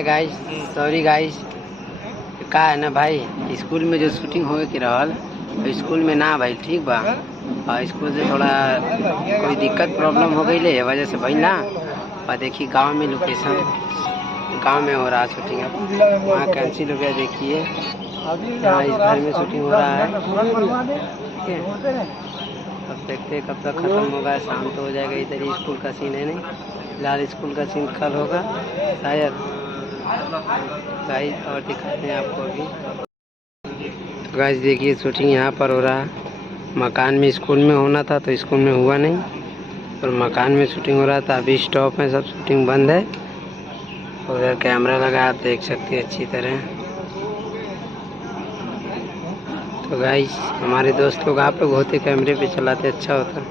Hi guys, sorry guys. का है ना भाई, स्कूल में जो शूटिंग होए के रहल स्कूल में ना भाई, ठीक बा। और स्कूल से थोड़ा कोई दिक्कत प्रॉब्लम हो गई ले वजह से भाई ना। और देखिए गांव में लोकेशन, गांव में हो रहा शूटिंग, अब वहाँ कैंसिल हो गया। देखिए यहाँ इस घर में शूटिंग हो रहा है, ठीक है। अब देखते हैं कब तक ख़त्म होगा। शाम तो हो जाएगा। इधर ही स्कूल का सीन है, नहीं फिलहाल स्कूल का सीन कल होगा शायद। गाइस और दिखाते हैं आपको अभी। तो गाइस देखिए शूटिंग यहाँ पर हो रहा है। मकान में स्कूल में होना था तो स्कूल में हुआ नहीं, और मकान में शूटिंग हो रहा था। अभी स्टॉप है, सब शूटिंग बंद है। उधर कैमरा लगा, आप देख सकते हैं अच्छी तरह। तो गाइस हमारे दोस्त लोग आप लोग होते कैमरे पे चलाते अच्छा होता।